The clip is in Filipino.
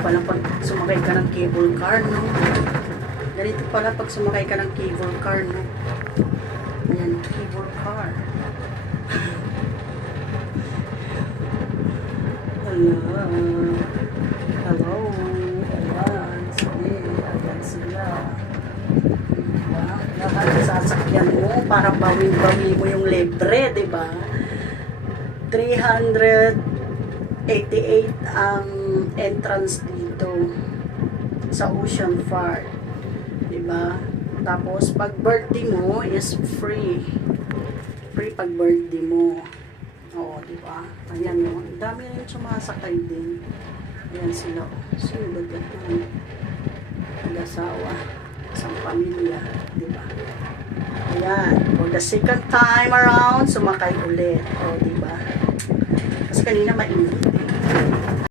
pala pag sumakay ka ng cable car, no? Ganito pala pag sumakay ka ng cable car, no? Ayan, cable car. Hello. Hello. Ayan. Sige. Ayan sila. Diba? Lahat sasakyan mo para bawin-bawi mo yung libre, diba? 388 ang entrance dito sa Ocean Park, diba? Tapos pag birthday mo is free pag birthday mo. Oo, diba? Ayan mo, ang dami rin sumasakay din. Ayan sila, sino ba naman nag-asawa, isang pamilya, diba? Ayan, for the second time around sumakay ulit. O, diba? Kasi kanina mainit.